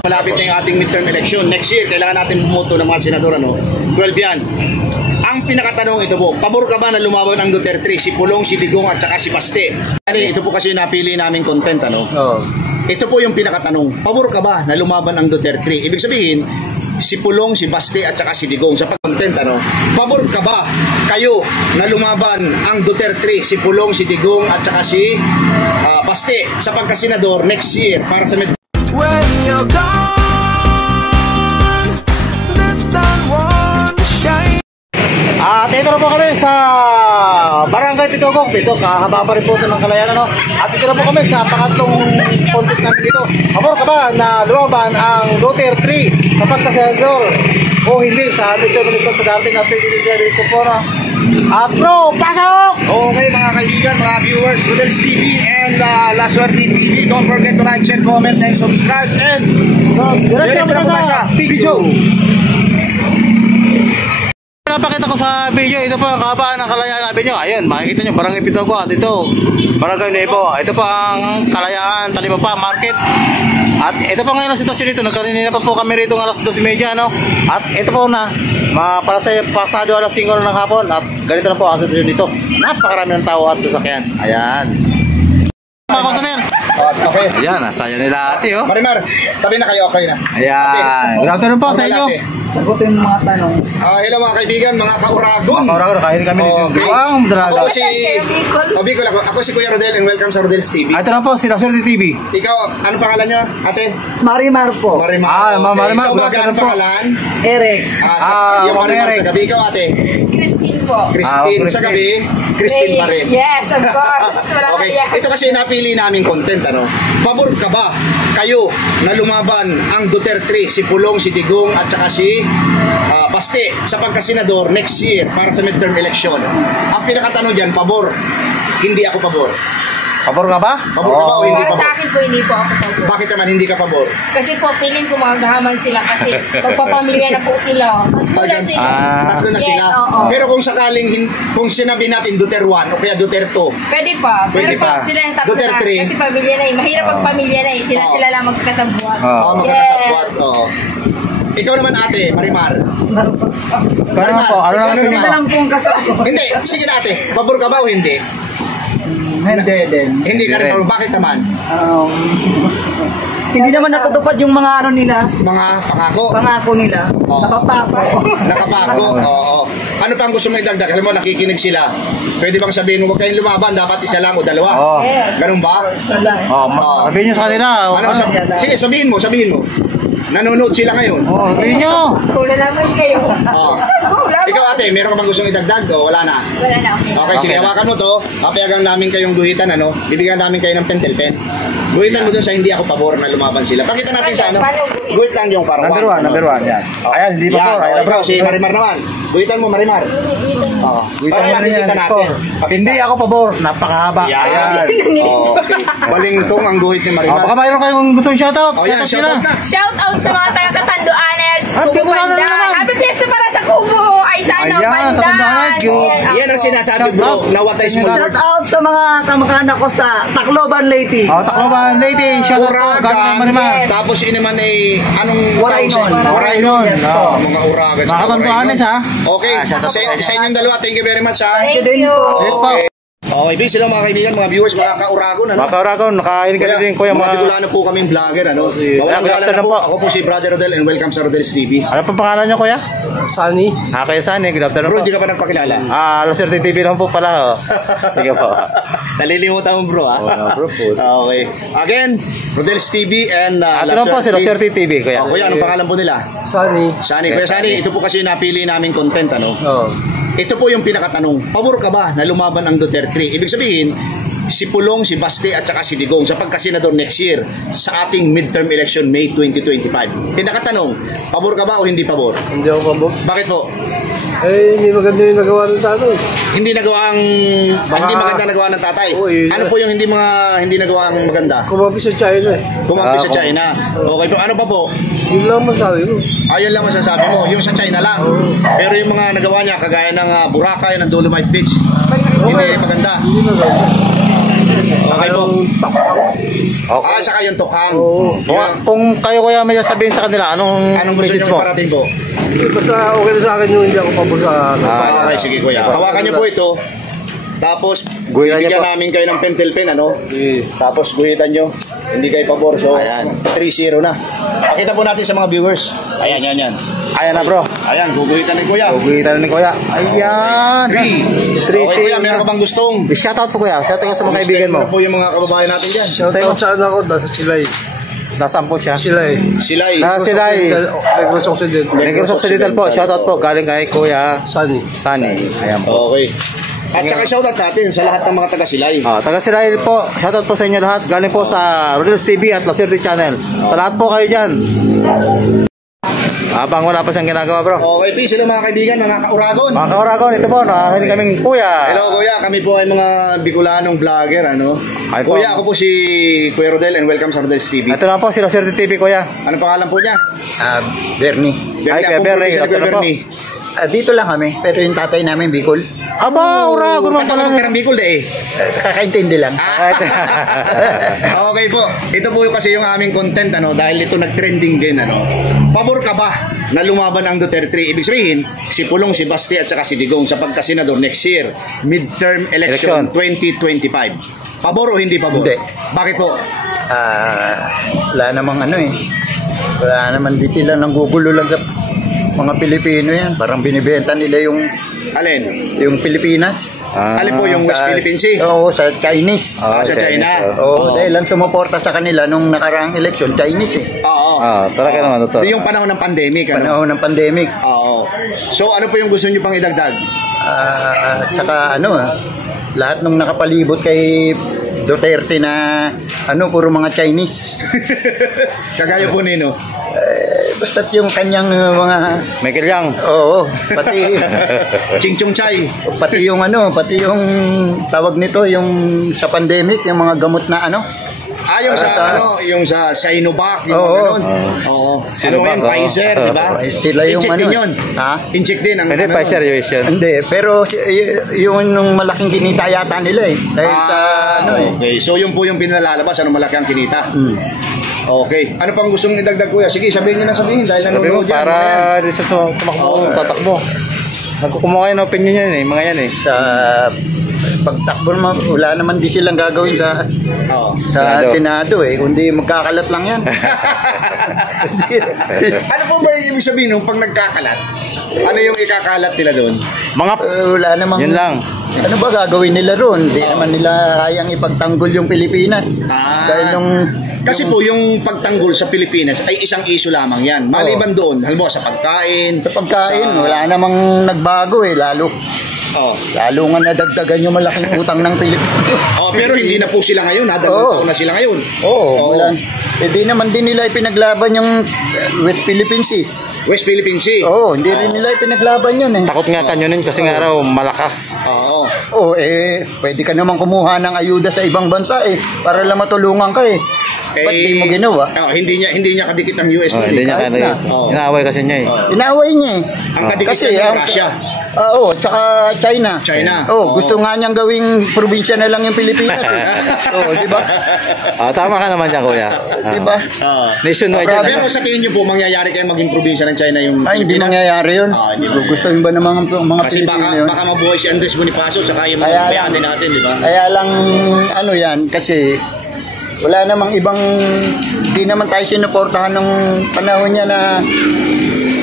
Malapit na yung ating midterm election. Next year, kailangan natin bumoto ng mga senador, 12 yan. Ang pinakatanong ito po, pabor ka ba na lumaban ang Duterte, si Pulong, si Digong at saka si Baste? Ito po kasi yung napili naming content, Ito po yung pinakatanong, pabor ka ba na lumaban ang Duterte? Ibig sabihin, si Pulong, si Baste at saka si Digong. Sa pag-content, pabor ka ba kayo na lumaban ang Duterte, si Pulong, si Digong at saka si Baste sa pagkasenador next year para sa When you're gone, the sun won't shine. At ito na po kami sa Barangay Pitogong. Ito, kahaba pa rin po ito ng Kalayaan, At ito na po kami sa pangatlong content namin dito. Pabor ka ba na lumaban ang Duterte sa pagkasenador o hindi sa midterm election sa darating na 2024? At bro, pasok! Okay mga kaibigan, mga viewers, Rodel's TV and La Suerte TV. Don't forget to like, share, comment, and subscribe. And diretso na po sa video. Napakita ko sa video, ito po ang kahabaan ng Kalayaan namin nyo. Ayun, makikita nyo, Barangay Pitogo. At ito, Barangay Nuevo. Ito po ang Kalayaan, Talibaba Market. At ito po ngayon ang sitwasyon dito. Nagkarinina pa po kami rito ng alas 12:30, At ito po na, pasado alas 5 ng hapon. At ganito na po ang sitwasyon dito. Napakarami ng tao at sasakyan. Ayan. Mga customer. Okay. Ayan, nasaya nila ate, Marimar, tabi na kayo, okay na. Ayan. Good afternoon po sa inyo. Sagutin yung mga tanong. Hello mga kaibigan, mga kauragon. Kauragon, kain kami dito. Okay. Draga. Ako si Kuya Rodel and welcome sa Rodel's TV. Ito na po, si La Suerte TV. Ikaw, ano pangalan niyo, ate? Marimar po. Marimar. Marimar, So, good afternoon po. pangalan? Eric. Yung Marimar Eric. sa gabi. Ikaw, ate? Christine po. Christine. Sa gabi, Christine pa rin. Yes, of course. Okay, ito kasi napili naming content, Pabor ka ba kayo na lumaban ang Duterte, si Pulong, si Digong at saka si Baste sa pagkasenador next year para sa midterm election? Ang pinakatanong dyan, pabor. Hindi ako pabor. Pabor ka ba? Pabor ka ba o hindi Para pabor? sa akin po, hindi po ako pabor. Bakit naman hindi ka pabor? Kasi po, feeling ko magagahaman sila kasi magpapamilya na po sila. Tatlo na sila. Tatlo na Yes, sila. oo. Pero kung sakaling, kung sinabi natin Duterte 1 o kaya Duterte 2, Pwede pa. Pwede Pero pa. po, sila yung tatlo na. Duterte. Kasi pamilya na eh. Mahirap pag pamilya na eh. Sila lang magkasabuan. magkakasabwat. Ikaw naman ate, Marimar. Kaya po, ano naman Hindi naman? na lang pong kasama. Hindi, sige na ate, pabor ka ba o hindi? Hindi din. Hindi ka rin pabor. Bakit naman? Hindi naman natutupad yung mga ano nila, Mga pangako. pangako nila. Oo. Napapako. Nakapako. Oo. Ano pang gusto mo idagdag? Alam mo, nakikinig sila. Pwede bang sabihin mo, huwag kayong lumaban, dapat isa lang o dalawa? Oo. Ganun ba? Sabihin nyo sa kanila. Sige, sabihin mo. Nanonood sila ngayon. Sabihin nyo. Wala naman kayo. Ikaw ate, meron ka bang gustong idagdag o wala na? Wala na, okay. Okay, sige, hawakan mo to. Papayagan namin kayong guhitan, bibigyan namin kayo ng pentel pen. Guhitan mo dun sa hindi ako pabor na lumaban sila. Pakita natin sa guhit lang yung parang Number one, yan. Ayan, hindi pa po. Ayan, bro, si Marimar naman. Guhitan mo, Marimar. Guhitan mo na yan, score. Hindi ako pabor, napakahaba. Ayan. Okay. Balingtong ang guhit ni Marimar. Baka mayroon kayong gustong shoutout. Oh, yan, shoutout na. Shout out sa mga taga-Katanduanes, Happy Kubo Katanduanes Pandan. naman. Happy Fiesta para sa Kubo. Ay sana Ayan, Pandan. Katanduanes, Yan ang sinasabi, bro, na what is more. Shout out sa mga kamag-anak ko sa Tacloban, Leyte. Tacloban, Leyte. Shoutout po. Gano'n Marimar. Tapos inaman ay anong Waraynon. Waraynon. Yes po. Mga uragan. Mga Katanduanes, ha? Okay, shoutout sa inyong dalawa, thank you very much, ha? Thank you. Ulit po. Okay, busy lang mga kaibigan, mga viewers, mga kauragon, Mga kauragon, nakain ka na din, kuya. Mga Bicolano po kaming vlogger, Mawalang galang na po. Ako po si Brother Rodel and welcome sa Rodel's TV. Ano pa pangalan nyo, kuya? Sunny. Kuya Sunny, good afternoon Bro, po. hindi ka pa nagpakilala. La Suerte TV lang po pala, Sige po. Nalilimutan mo, bro, ha? Bro po. Okay. Again, Rodel's TV and Ano po si La Suerte TV, kuya? Kuya, anong pangalan po nila? Sunny. Sunny. Kuya Sunny, ito po kasi napili naming content, Ito po yung pinakatanong, pabor ka ba na lumaban ang Duterte? Ibig sabihin, si Pulong, si Baste at saka si Digong sa pagkasenador next year sa ating midterm election May 2025. Pinakatanong, pabor ka ba o hindi pabor? Hindi ako pabor. Bakit po? Hindi maganda yung nagawa ng tatay. Hindi maganda nagawa ng tatay. Ano po yung hindi nagawa ang maganda? Kumapi sa China eh. Kumampi sa China. Okay po, ano pa po? Yun lang masabi ko. Ayun lang masasabi mo, yung sa China lang. Pero yung mga nagawa niya, kagaya ng Boracay, ng Dolomite Beach, hindi maganda. Hindi maganda. Okay po. Okay. Saka yung tukhang. Kung kayo kuya may sabihin sa kanila, Anong gusto message nyo mo? iparating po? Basta okay na sa akin yung hindi ako pabor sa Okay, sige kuya. Hawakan nyo po ito. Tapos, Guhitan niyo bibigyan po. namin kayo ng pentel pen, ano? Tapos, guhitan nyo. Hindi kayo pabor. So, Ayan. 3-0 na. Pakita po natin sa mga viewers. Ayan, yan. Ayan na bro. Ayan, guguhitan ni kuya. Guguhitan ni kuya. Ayan. 3. 3 Okay, kuya, meron ka bang gustong? Shoutout po kuya. Shoutout ka sa mga kaibigan mo. Ano po yung mga kababayan natin dyan? Shoutout saan ako, nasa sila eh. Nasaan po siya? Sila eh. Sila eh. Sila eh. Negros Occidental. Negros Occidental po. Shoutout po. Galing kay kuya Sunny. Sunny. Ayan po. Okay. At saka shoutout natin sa lahat ng mga taga-Silay. Taga Silay po. Shoutout po sa inyo lahat. Galing po sa Reels TV at Laserte Channel. Sa lahat po kayo dyan. Habang wala pa siyang ginagawa bro. Okay, peace. Hello mga kaibigan, mga ka-Uragon. Mga ka-Uragon, ito po. Nakakinig kaming kuya. Hello kuya, kami po ay mga Bicolanong vlogger, ano? Hi po. Kuya, ako po si Kuya Rodel and welcome sa Rodel's TV. Ito na po si Laserte TV kuya. Anong pangalan po niya? Bernie. Ay, Kuya Akong Bernie, producer, ito Kuya na po. Bernie. Dito lang kami, pero yung tatay namin, Bicol. Aba, Uragon man pala. Katulad ng Bicol eh. Kakaintindi lang. Okay po. Ito po kasi yung aming content, ano, dahil ito nag-trending din, ano. Pabor ka ba na lumaban ang Duterte? Ibig sabihin, si Pulong, si Basti at saka si Digong sa pagkasenador next year, midterm election 2025. Pabor o hindi pabor? Hindi. Bakit po? Wala namang ano eh. Wala naman di sila nanggugulo lang sa mga Pilipino yan. Parang binibenta nila Alin? yung Pilipinas. Alin po yung West Sa- Philippine Sea? Oo, sa Chinese. Sa China. Oo, dahil lang sumuporta sa kanila nung nakaraang eleksyon, Chinese eh. Oo. Talaga naman ito. Yung panahon ng pandemic, ano? Panahon ng pandemic. Oo. So, ano po yung gusto nyo pang idagdag? Tsaka lahat nung nakapalibot kay Duterte na puro mga Chinese. Kagaya po nino. Basta't yung kanyang mga Michael Yang. oo, pati Ching Chong Chai. pati yung tawag nito yung sa pandemic, yung mga gamot na Yung sa yung sa Sinovac, yung mga Oo. ganun. Oo. Sinovac, Ano yan, Pfizer, di ba? sila yung Inject din yun. Ha? Inject din ang Hindi, ano, Pfizer yung yun. Hindi, pero yung nung malaking kinita yata nila eh. Dahil sa Okay. So yun po yung pinalalabas, ano malaki ang kinita. Okay. Ano pang gustong idagdag kuya? Sige, sabihin niyo na sabihin dahil Sabi mo, nanonood yan. para di sa tumakbo, tatakbo. Nagkukumuha kayo ng opinion yan eh, mga yan eh. sa pagtakbo naman, wala naman di silang gagawin sa Oo. Senado eh, kundi magkakalat lang yan. Ano po ba yung ibig sabihin nung pag nagkakalat? Ano yung ikakalat nila doon? Mga, Wala namang yun lang. ano ba gagawin nila ron? Hindi naman nila kayang ipagtanggol yung Pilipinas. Dahil Kasi po yung pagtanggol sa Pilipinas ay isang issue lamang yan. Maliban doon, halimbawa sa pagkain. sa pagkain, wala namang nagbago eh, lalo nga nadagdagan yung malaking utang ng Pilipinas. Pero hindi na po sila ngayon, ha? Dalawang taon na sila ngayon. Wala. Di naman din nila ipinaglaban yung West Philippine Sea. West Philippine Sea. Hindi rin nila ipinaglaban yun eh. Takot nga kanyonin kasi nga raw malakas. Oo. Pwede ka naman kumuha ng ayuda sa ibang bansa eh, para lang matulungan ka eh. Ba't di mo ginawa? Hindi niya kadikit ang US doon. Hindi niya kahit kaya. na. Inaaway kasi niya eh. Inaway niya eh. Ang kadikit niya yung Russia. Tsaka China. China. Gusto nga niyang gawing probinsya na lang yung Pilipinas eh. Di ba? Tama ka naman dyan kuya. Di ba? Nationwide yan. Pero sa tingin niyo po, mangyayari kayo maging probinsya ng China yung Hindi Pilipinas? mangyayari yun. Hindi Gusto ba ng mga Kasi Pilipino yun? baka mabuhay si Andres Bonifacio saka yung Kaya mga lang. bayani natin, di ba? Kaya lang yan kasi wala namang ibang, di naman tayo sinuportahan ng panahon niya na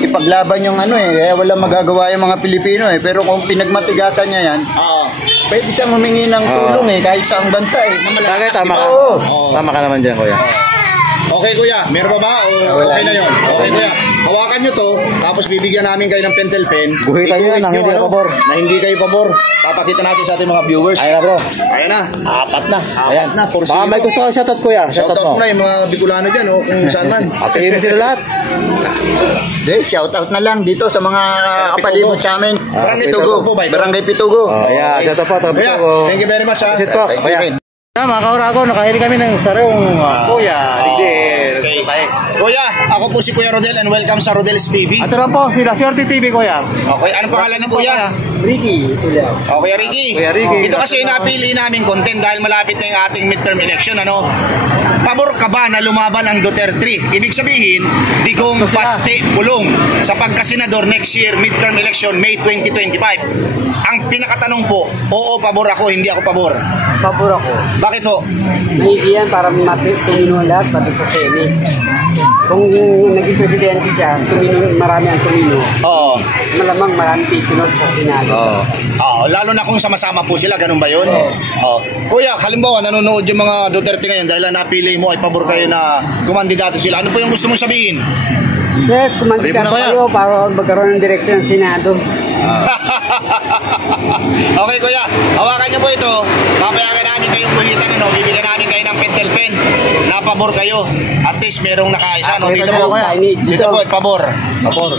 ipaglaban yung kaya wala magagawa yung mga Pilipino eh. Pero kung pinagmatigasan niya yan, pwede siyang humingi ng tulong kahit sa ang bansa eh. Bagay, tama ka. Oo. Tama ka naman dyan kuya. Okay kuya, meron pa ba? O Wala. okay na yun? Okay kuya. Hawakan nyo to, tapos bibigyan namin kayo ng pentel pen. Guhitan nyo yan, ang hindi Iguhit nyo, pabor. Na hindi kayo pabor. Papakita natin sa ating mga viewers. Ayan na bro. Ayan na. Apat na. Ayan na, for Baka may gusto ka shoutout kuya. Shoutout Shoutout mo mo. na yung mga Bicolano dyan, kung saan man. Atiin mo sila lahat. Shout out na lang dito sa mga kapalibot sa amin. Barangay Pitugo. Pitugo po ba ito? Barangay Pitugo. Yeah, shoutout po. Kuya, thank you very much ha. Visit po. Thank you Kuya. rin. Mga kaurago, nakahiling kami ng sarong kuya. Digdir. Okay. tayo. Kuya, ako po si Kuya Rodel and welcome sa Rodel's TV. At ito po, sila Swerte TV, kuya. Okay, anong pangalan ng kuya? Ricky, Kuya. Okay, Ricky. Kuya Ricky. Ito kasi yung napili naming content dahil malapit na yung ating midterm election, ano? Pabor ka ba na lumaban ang Duterte? Ibig sabihin, digong Ito sila. paste pulong sa pagkasenador next year midterm election May 2025. Ang pinakatanong po, oo, pabor ako, hindi ako pabor. Pabor ako. Bakit ho? Naiiyan para tumino lahat pati sa Senate. Kung naging presidente siya, marami ang tumino. Oo. Malamang marami titinod sa Senado. Oo, lalo na kung sama-sama po sila, ganun ba yun? Oo. Kuya, halimbawa, nanonood yung mga Duterte ngayon dahil lang napili mo ay pabor kayo na kumandidato sila. Ano po yung gusto mong sabihin? Sir, kumandidato Arriba na, kuya. kayo para magkaroon ng direksyon ng Senado. Okay, kuya, hawakan niyo po ito. Papayagan namin kayong buhitan, ano? Bibigyan namin kayo ng pentel pen na pabor kayo. At least merong nakaisa, no? Dito po, kuya. dito po, pabor. Pabor.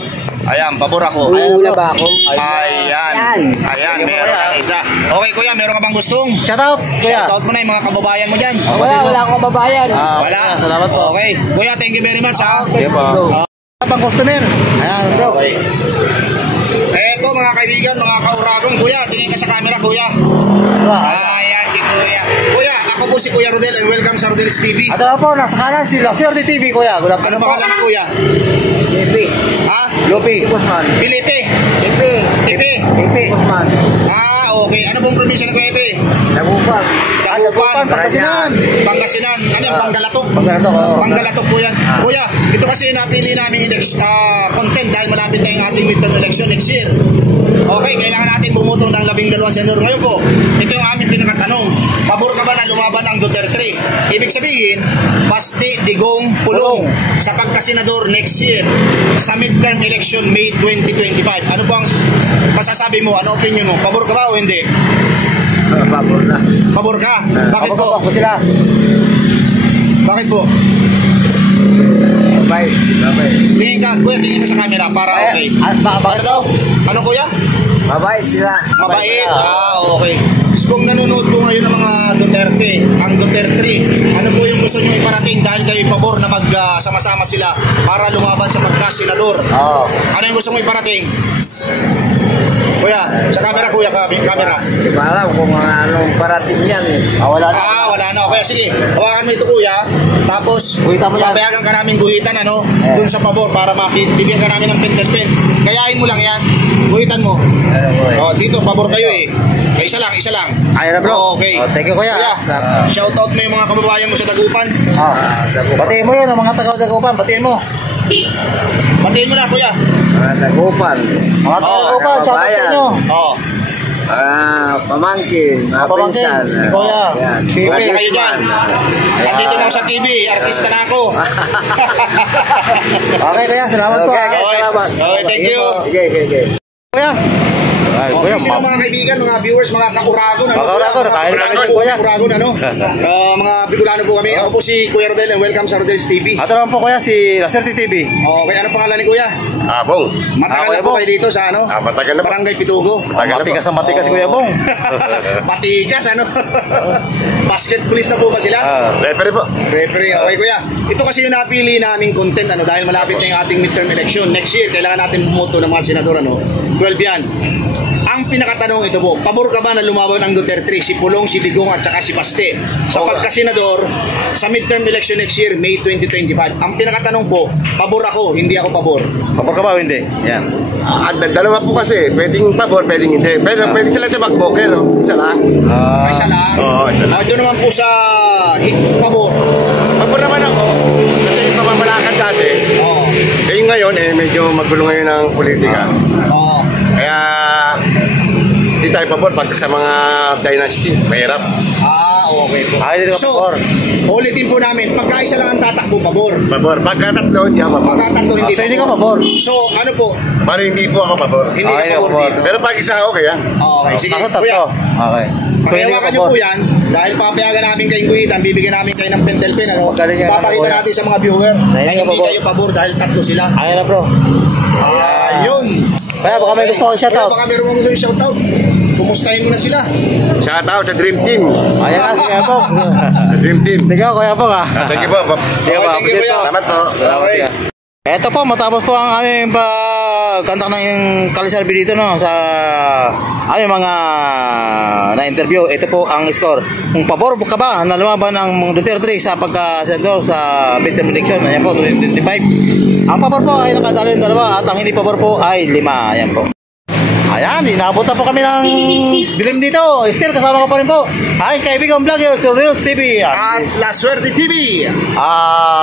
Ayan, pabor ako. Una ba ako? Ayan, meron kang isa. Okay, kuya, meron ka bang gustong? Shout out, kuya. Shoutout mo na yung mga kababayan mo dyan. Wala akong kababayan. Wala. Salamat po. Okay, kuya, thank you very much, ha? Okay po. Pang customer. Ayan, bro. Okay. Eto mga kaibigan, mga kauragong, kuya, tingin ka sa camera, kuya. Ayan si kuya. Kuya, ako po si Kuya Rodel and welcome sa Rodel's TV. At ito po, nasa kanan sila Swerte TV, kuya. Good Ano afternoon po. pangalan ng kuya? Lipi. Ha? Lupi. Felipe. Lipi. Tipe. Lupi. Okay. Ano pong probinsya ng kuya Epe? Nagupang. Dagupan, Pangasinan. Pangasinan. Ano yung Panggalatok? Panggalatok, oo. Panggalatok po yan. Kuya, ito kasi yung napili namin content dahil malapit na yung ating midterm election next year. Okay, kailangan natin bumutong ng 12 senador. Ngayon po, ito yung aming pinakatanong. Pabor ka ba na lumaban ang Duterte? Ibig sabihin, paste, digong, pulong sa pagkasenador next year sa midterm election May 2025. Ano po ang masasabi mo? Ano opinion mo? Pabor ka ba o hindi? Pabor na. Pabor ka? Bakit po? Ako sila. Bakit po? Babay. Babay. Tingin ka, kuya, tingin ka sa camera para okay. Bakit daw? Ano kuya? Babay sila. Mabait. Okay. So, kung nanonood po ngayon ng mga Duterte, ang Duterte, ano po yung gusto nyo iparating dahil kayo pabor na magsama-sama sila para lumaban sa pagkasenador? Oo. Ano yung gusto mo iparating? Kuya, sa camera kuya, camera. Hindi ko alam kung anong parating yan eh. Wala na. Wala na. Kaya sige, hawakan mo ito kuya. Tapos, Guhitan mo yan. papayagan ka namin guhitan, ano? Dun sa pabor para bibigyan ka namin ng pentel pen. Kayain mo lang yan. Guhitan mo. Ano po eh. Dito, pabor kayo eh. Isa lang, isa lang. Ayun na, bro. Okay. Thank you, kuya. Shoutout mo yung mga kababayan mo sa Dagupan. Batiin mo yun, ang mga taga-Dagupan. Batiin mo. Batiin mo na, kuya. Dagupan. Mga taga-Dagupan, shout out sa inyo. Oo. Pamangkin. Mga Pamangkin. pinsan. Kuya. Yan. Pipi. Basta kayo dyan. Nandito lang sa TV. Artista na ako. Okay, kuya. Salamat po. Okay, ah. okay. Salamat. Okay, thank you. Okay. Kuya. Ay, kuya, Sino mga kaibigan, mga viewers, mga kauragon. Mga kauragon, nakain kami din, kuya. Kauragon, ano? Mga Bicolano po kami. Ako po si Kuya Rodel and welcome sa Rodel's TV. At naman po, kuya, si Swerte TV. Okay, ano pangalan ni Kuya? Bong. Matagal Kuya na po Bong. kayo dito sa ano? Matagal na po. Barangay Pitugo. Matikas ang matikas si Kuya Bong. Patigas, ano? Basketballista po ba sila? Referee po. Referee, okay kuya. Ito kasi yung napili naming content ano dahil malapit na yung ating midterm election. Next year, kailangan natin bumoto ng mga senador ano. 12 yan. Ang pinakatanong ito po, pabor ka ba na lumaban ang Duterte, si Pulong, si Digong at saka si Paste sa pagkasenador sa midterm election next year, May 2025? Ang pinakatanong po, pabor ako, hindi ako pabor. Pabor ka ba o hindi? Yan. Dalawa po kasi. Pwedeng pabor, pwedeng hindi. Pwede sila tumakbo, pero isa lang. Ay, isa lang. Oo, isa lang. Doon naman po sa pabor. Pabor naman ako. Kasi yung pamamalakad dati. Oo. Ngayon, medyo magulo ngayon ang politika. Oo. Kaya, hindi tayo pabor pag sa mga dynasty. Mahirap. Okay po. Ay, hindi ka So, pabor. ulitin po namin, pagka isa lang ang tatakbo, pabor. Pabor. Pagka tatlo, hindi ako pabor. Pagka tatlo, hindi So, hindi ka pabor. So, ano po? Bali, hindi po ako pabor. Hindi Ay, ka pabor pabor. dito. Pero pag isa, okay yan. Okay, sige. Ako tatlo. Kuya, Okay. So, hindi ka pakihawakan niyo pabor. po yan. Dahil papayagan namin kayong guhitan, bibigyan namin kayo ng pentel pen. Ano? Magaling yan, Papakita kuya. natin sa mga viewer na Dahil hindi ka pabor. kayo pabor dahil tatlo sila. Ayun na, bro. Ayun. Kaya baka may gusto ko i-shoutout. Kaya baka meron mong gusto i-shoutout. kumustahin mo na sila. Shout out sa Dream Team. Ayan nga, sige po. Sa Dream Team. Ikaw, Kuya Pong ha. Thank you po. Sige po, Thank you, appreciate Kuya. po. Salamat po. Salamat Okay. yan. Ito po, matapos po ang aming pagkantak ng kalisalbi dito no, sa aming mga na-interview. Ito po ang score. Kung pabor ka ba na lumaban ang Duterte sa pagka-senador sa midterm election, ayan po, 2025. Ang pabor po ay nakadali ng 2 at ang hindi pabor po ay 5. Ayan po. Ayan, inabot na po kami ng dilim dito. Still, kasama ko pa rin po. Ay, kaibigang vlogger, si Reels TV. At La Suerte TV.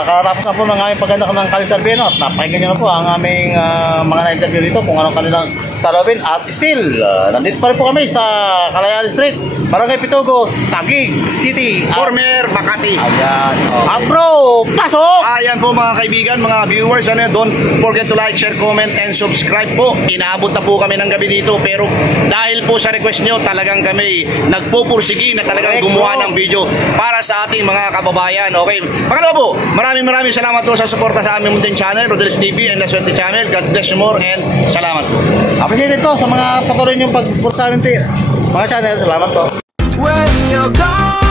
Katatapos na po ng aming paggandak ng Kalisarbi, no? At napakinggan nyo na po ang aming mga na-interview dito kung anong kanilang salawin. At still, nandito pa rin po kami sa Kalayaan Street, Barangay Pitugos, Taguig City. Former Makati. Ayan. At bro, pasok! Ayan po mga kaibigan, mga viewers, don't forget to like, share, comment, and subscribe po. Inaabot na po kami ng gabi dito, pero dahil po sa request nyo, talagang kami nagpupursigi na talagang gumawa ng video para sa ating mga kababayan. Okay. Pangalawa po, maraming salamat po sa suporta sa aming munting channel, Rodelis TV and La Suerte Channel. God bless you more and salamat po. Appreciate po sa mga patuloy niyong pag-support sa amin mga channel. Salamat po. When you're gone.